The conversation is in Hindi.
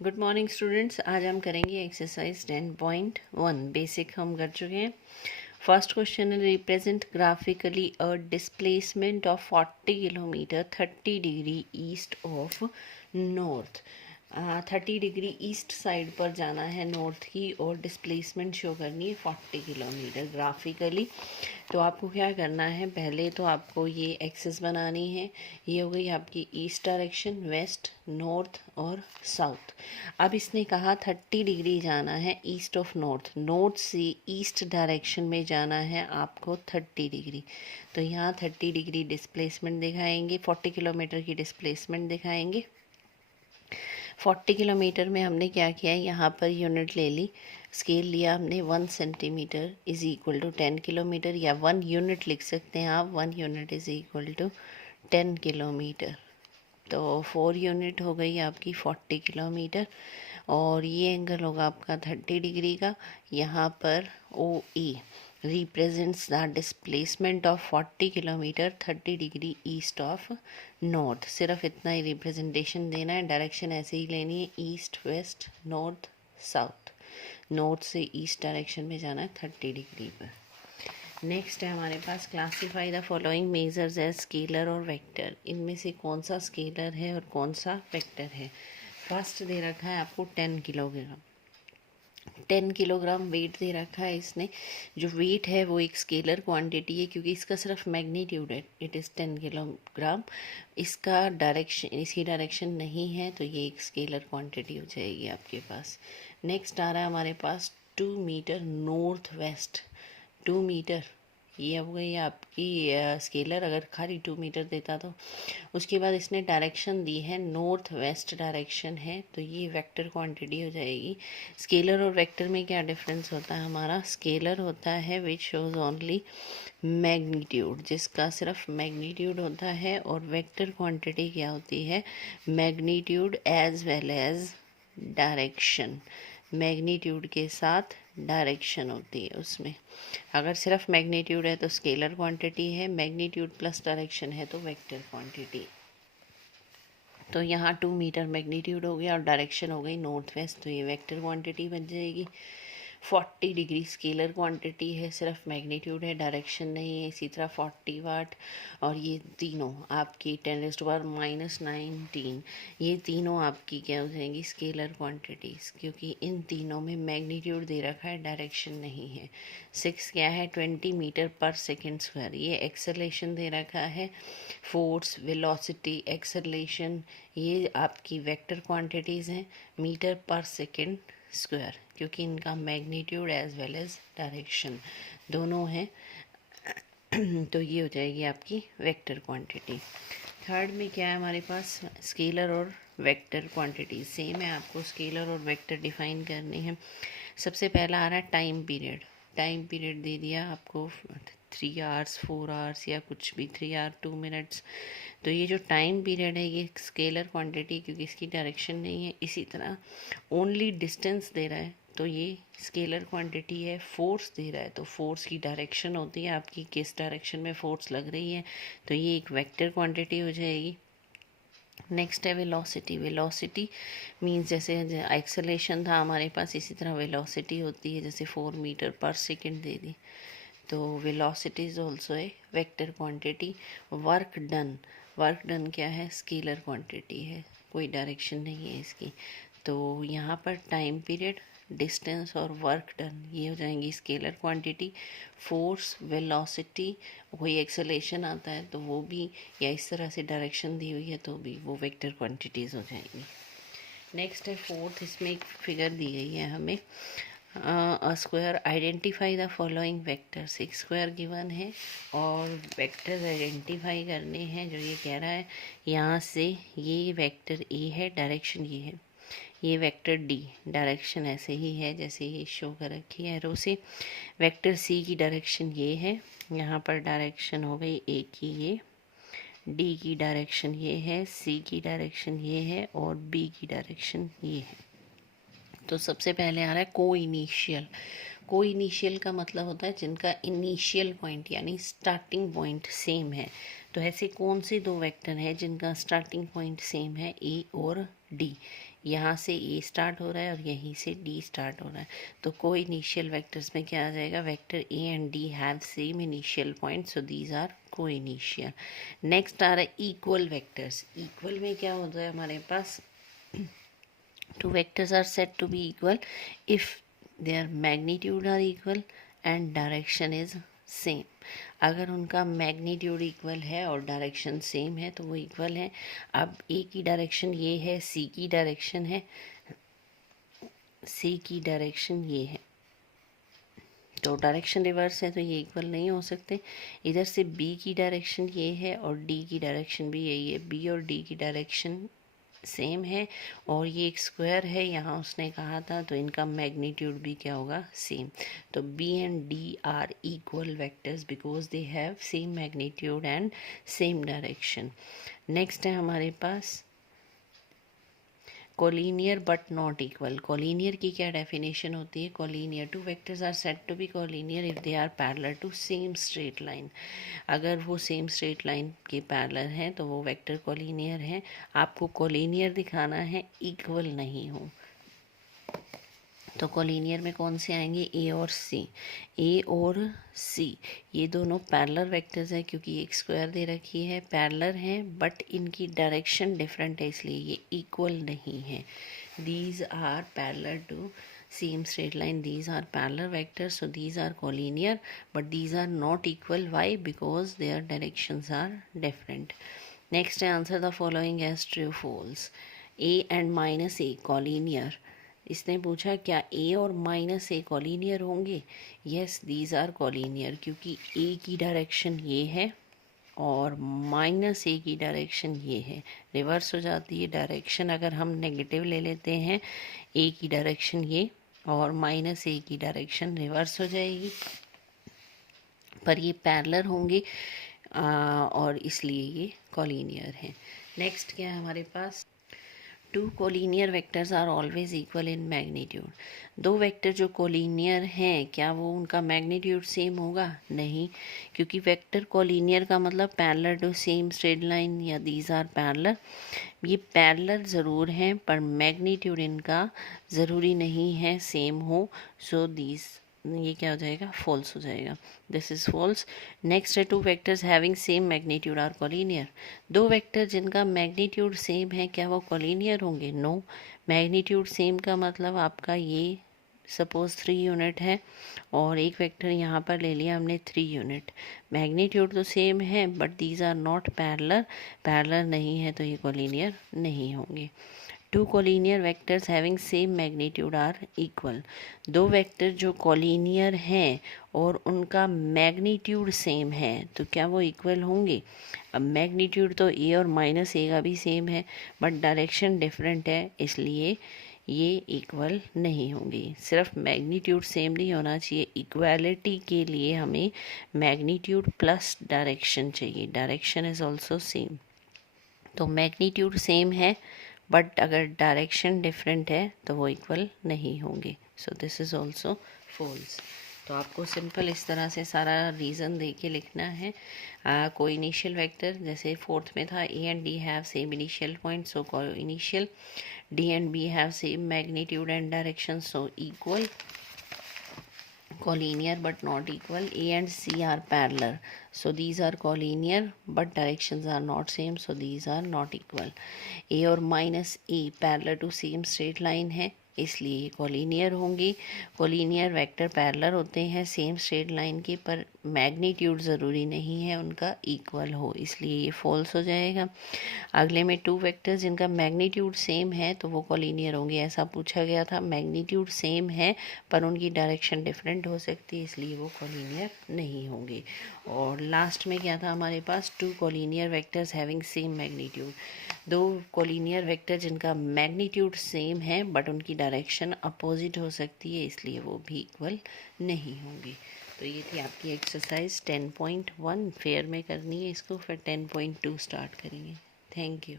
Good morning students. आज हम करेंगे एक्सरसाइज 10.1 बेसिक हम कर चुके हैं। फर्स्ट क्वेश्चन है represent graphically a displacement of 40 kilometre 30 degree east of north. 30 degree east side पर जाना है नॉर्थ की और डिस्प्लेसमेंट शो करनी है 40 किलोमीटर ग्राफिकली। तो आपको क्या करना है, पहले तो आपको ये एक्सिस बनानी है। ये हो गई आपकी ईस्ट डायरेक्शन, वेस्ट, नॉर्थ और साउथ। अब इसने कहा 30 डिग्री जाना है ईस्ट ऑफ नॉर्थ, नॉर्थ से ईस्ट डायरेक्शन में जाना है आपको 30 डिग्री। तो यहाँ 30 डिग्री डिस्प्लेसमेंट दिखाएंगे, 40 किलोमीटर की डिस्प्लेसमेंट दिखाएंगे। 40 किलोमीटर में हमने क्या किया है, यहाँ पर यूनिट ले ली, स्केल लिया हमने 1 centimetre is equal to 10 kilometre, या 1 यूनिट लिख सकते हैं आप, 1 unit is equal to 10 kilometre. तो 4 यूनिट हो गई आपकी 40 किलोमीटर, और ये एंगल होगा आपका 30 डिग्री का। यहाँ पर O A represents the displacement of 40 kilometre 30 degree east of north. सिर्फ इतना ही रिप्रेजेंटेशन देना है, डायरेक्शन ऐसे ही लेनी है, east west north south. North से ईस्ट डायरेक्शन में जाना है 30 डिग्री पर। नेक्स्ट है हमारे पास classify the following measures as scalar और वेक्टर। इनमें से कौन सा स्केलर है और कौन सा वेक्टर है। फर्स्ट दे रखा है आपको 10 किलोग्राम। 10 किलोग्राम वेट दे रखा है इसने। जो वेट है वो एक स्केलर क्वांटिटी है, क्योंकि इसका सिर्फ मैग्नीट्यूड है, इट इज़ 10 किलोग्राम। इसका डायरेक्शन, इसकी डायरेक्शन नहीं है, तो ये एक स्केलर क्वांटिटी हो जाएगी आपके पास। नेक्स्ट आ रहा है हमारे पास 2 मीटर नॉर्थ वेस्ट। 2 मीटर ये हो गई आपकी स्केलर, अगर खाली 2 मीटर देता तो। उसके बाद इसने डायरेक्शन दी है नॉर्थ वेस्ट डायरेक्शन है, तो ये वेक्टर क्वांटिटी हो जाएगी। स्केलर और वेक्टर में क्या डिफरेंस होता है हमारा, स्केलर होता है विच शोज ओनली मैग्नीट्यूड, जिसका सिर्फ मैग्नीट्यूड होता है, और वेक्टर क्वांटिटी क्या होती है, magnitude as well as direction. Magnitude के साथ डायरेक्शन होती है उसमें। अगर सिर्फ मैग्नीट्यूड है तो स्केलर क्वांटिटी है, मैग्नीट्यूड प्लस डायरेक्शन है तो वेक्टर क्वांटिटी। तो यहाँ 2 मीटर मैग्नीट्यूड हो गया और डायरेक्शन हो गई नॉर्थ वेस्ट, तो ये वेक्टर क्वांटिटी बन जाएगी। 40 डिग्री स्केलर क्वांटिटी है, सिर्फ मैग्नीट्यूड है, डायरेक्शन नहीं है। इसी तरह 40 वाट, और ये तीनों आपकी 10⁻⁻19, ये तीनों आपकी क्या हो जाएंगी, स्केलर क्वांटिटीज़, क्योंकि इन तीनों में मैग्नीट्यूड दे रखा है, डायरेक्शन नहीं है। 6 क्या है, 20 मीटर पर सेकेंड स्क्वायर। ये एक्सेलरेशन दे रखा है, फोर्स, वेलोसिटी, एक्सेलरेशन, ये आपकी वेक्टर क्वांटिटीज़ हैं, मीटर पर सेकेंड स्क्वायर, क्योंकि इनका magnitude as well as direction दोनों हैं। तो ये हो जाएगी आपकी वेक्टर क्वांटिटी। थर्ड में क्या है हमारे पास, स्केलर और वेक्टर क्वांटिटी सेम है, आपको स्केलर और वेक्टर डिफाइन करने हैं। सबसे पहला आ रहा है टाइम पीरियड। टाइम पीरियड दे दिया आपको 3 आवर्स 4 आवर्स या कुछ भी, 3 आवर 2 मिनट्स। तो ये जो टाइम पीरियड है ये स्केलर क्वांटिटी, क्योंकि इसकी डायरेक्शन नहीं है। इसी तरह ओनली डिस्टेंस दे रहा है तो ये स्केलर क्वांटिटी है। फोर्स दे रहा है तो फोर्स की डायरेक्शन होती है आपकी, किस डायरेक्शन में फोर्स लग रही है, तो ये एक वेक्टर क्वांटिटी हो जाएगी। नेक्स्ट है वेलोसिटी। वेलोसिटी मीन्स जैसे एक्सेलरेशन था हमारे पास, इसी तरह वेलोसिटी होती है, जैसे 4 मीटर पर सेकेंड दे दी, तो velocity is also a vector quantity. Work done, work done क्या है, स्केलर क्वांटिटी है, कोई डायरेक्शन नहीं है इसकी। तो यहाँ पर टाइम पीरियड, डिस्टेंस और वर्क डन ये हो जाएंगी स्केलर क्वांटिटी। फोर्स, वेलोसिटी, कोई एक्सेलेरेशन आता है तो वो भी, या इस तरह से डायरेक्शन दी हुई है तो भी, वो वेक्टर क्वांटिटीज़ हो जाएंगी। नेक्स्ट है फोर्थ, इसमें एक फिगर दी गई है हमें, a square, identify the following vectors. एक स्क्वायर गिवन है और वेक्टर्स आइडेंटिफाई करने हैं। जो ये कह रहा है, यहाँ से ये वेक्टर ए है, डायरेक्शन ये है, ये वेक्टर डी, डायरेक्शन ऐसे ही है जैसे ये शो कर रखी है एरो से। वेक्टर सी की डायरेक्शन ये है, यहाँ पर डायरेक्शन हो गई ए की ये, डी की डायरेक्शन ये है, सी की डायरेक्शन ये है, और बी की डायरेक्शन ये है। तो सबसे पहले आ रहा है को इनिशियल। को इनिशियल का मतलब होता है जिनका इनिशियल पॉइंट यानी स्टार्टिंग पॉइंट सेम है। तो ऐसे कौन से दो वेक्टर हैं जिनका स्टार्टिंग पॉइंट सेम है, ए और डी। यहाँ से ए स्टार्ट हो रहा है और यहीं से डी स्टार्ट हो रहा है, तो को इनिशियल वेक्टर्स में क्या आ जाएगा, vector a and D have same initial point, so these are coinitial. Next आ रहा है इक्वल वेक्टर्स। इक्वल में क्या होता है हमारे पास, two vectors are said to be equal if their magnitude are equal and direction is same. अगर उनका मैग्नीट्यूड इक्वल है और डायरेक्शन सेम है तो वो इक्वल है। अब ए की डायरेक्शन ये है, सी की डायरेक्शन है, सी की डायरेक्शन ये है, तो डायरेक्शन रिवर्स है तो ये इक्वल नहीं हो सकते। इधर से बी की डायरेक्शन ये है और डी की डायरेक्शन भी यही है, बी और डी की डायरेक्शन सेम है और ये एक स्क्वायर है यहाँ उसने कहा था, तो इनका मैग्नीट्यूड भी क्या होगा, सेम। तो B and D are equal vectors because they have same magnitude and same direction. Next है हमारे पास collinear but not equal. Collinear की क्या डेफिनेशन होती है, collinear two vectors are said to be collinear if they are parallel to same straight line. अगर वो सेम स्ट्रेट लाइन के पैरेलल हैं तो वो वेक्टर कोलिनियर हैं। आपको कोलिनियर दिखाना है, इक्वल नहीं हो। तो कोलिनियर में कौन से आएंगे, ए और सी। ए और सी ये दोनों पैरेलल वेक्टर्स हैं क्योंकि एक स्क्वायर दे रखी है, पैरेलल हैं बट इनकी डायरेक्शन डिफरेंट है इसलिए ये इक्वल नहीं है। These are parallel to same straight line, these are parallel vectors, so these are collinear, but these are not equal. Why? Because their directions are different. Next, answer the following as true false. A and minus A collinear. इसने पूछा क्या ए और माइनस ए कॉलिनियर होंगे, यस दीज आर कॉलिनियर क्योंकि ए की डायरेक्शन ये है और माइनस ए की डायरेक्शन ये है, रिवर्स हो जाती है डायरेक्शन। अगर हम नेगेटिव ले लेते हैं, ए की डायरेक्शन ये और माइनस ए की डायरेक्शन रिवर्स हो जाएगी, पर ये पैरेलल होंगे और इसलिए ये कॉलिनियर है। नेक्स्ट क्या है हमारे पास, two collinear vectors are always equal in magnitude. दो वेक्टर जो कोलिनियर हैं क्या वो उनका मैग्नीट्यूड सेम होगा, नहीं, क्योंकि वेक्टर कोलिनियर का मतलब parallel to same straight line या दीज आर पैरेलल। ये पैरेलल ज़रूर हैं पर मैग्नीट्यूड इनका ज़रूरी नहीं है सेम हो, सो दीज ये क्या हो जाएगा, फॉल्स हो जाएगा, दिस इज फॉल्स। नेक्स्ट है two vectors having same magnitude are collinear. दो वेक्टर जिनका मैग्नीट्यूड सेम है क्या वो कोलिनियर होंगे, नो। मैग्नीट्यूड सेम का मतलब आपका ये सपोज 3 यूनिट है और एक वेक्टर यहाँ पर ले लिया हमने 3 यूनिट, मैग्नीट्यूड तो सेम है but these are not parallel, parallel नहीं है तो ये कोलिनियर नहीं होंगे। Two collinear vectors having same magnitude are equal. दो वेक्टर जो कोलिनियर हैं और उनका मैग्नीट्यूड सेम है तो क्या वो इक्वल होंगे। अब मैग्नीट्यूड तो ए और माइनस ए का भी सेम है बट डायरेक्शन डिफरेंट है इसलिए ये इक्वल नहीं होंगे। सिर्फ मैग्नीट्यूड सेम नहीं होना चाहिए, इक्वालिटी के लिए हमें मैग्नीट्यूड प्लस डायरेक्शन चाहिए, डायरेक्शन इज ऑल्सो सेम। तो मैग्नीट्यूड सेम है बट अगर डायरेक्शन डिफरेंट है तो वो इक्वल नहीं होंगे, so this is also false. तो आपको सिंपल इस तरह से सारा रीज़न दे के लिखना है। कोई इनिशियल वेक्टर जैसे फोर्थ में था, A and D have same initial point so को initial, D and B have same magnitude and direction so equal, collinear but not equal. A and C are parallel, so these are collinear but directions are not same, so these are not equal. A और minus A parallel to same straight line है इसलिए ये कोलिनियर होंगी। कोलिनियर वेक्टर पैरेलल होते हैं सेम स्ट्रेट लाइन के पर मैग्नीट्यूड ज़रूरी नहीं है उनका इक्वल हो, इसलिए ये फॉल्स हो जाएगा। अगले में टू वेक्टर्स जिनका मैग्नीट्यूड सेम है तो वो कोलिनियर होंगे, ऐसा पूछा गया था। मैग्नीट्यूड सेम है पर उनकी डायरेक्शन डिफरेंट हो सकती है इसलिए वो कोलिनियर नहीं होंगे। और लास्ट में क्या था हमारे पास, two collinear vectors having same magnitude. दो कोलिनियर वेक्टर जिनका मैग्नीट्यूड सेम है बट उनकी डायरेक्शन अपोजिट हो सकती है इसलिए वो भी इक्वल नहीं होंगे। तो ये थी आपकी एक्सरसाइज 10.1 फेयर में करनी है इसको, फिर 10.2 स्टार्ट करेंगे। Thank you.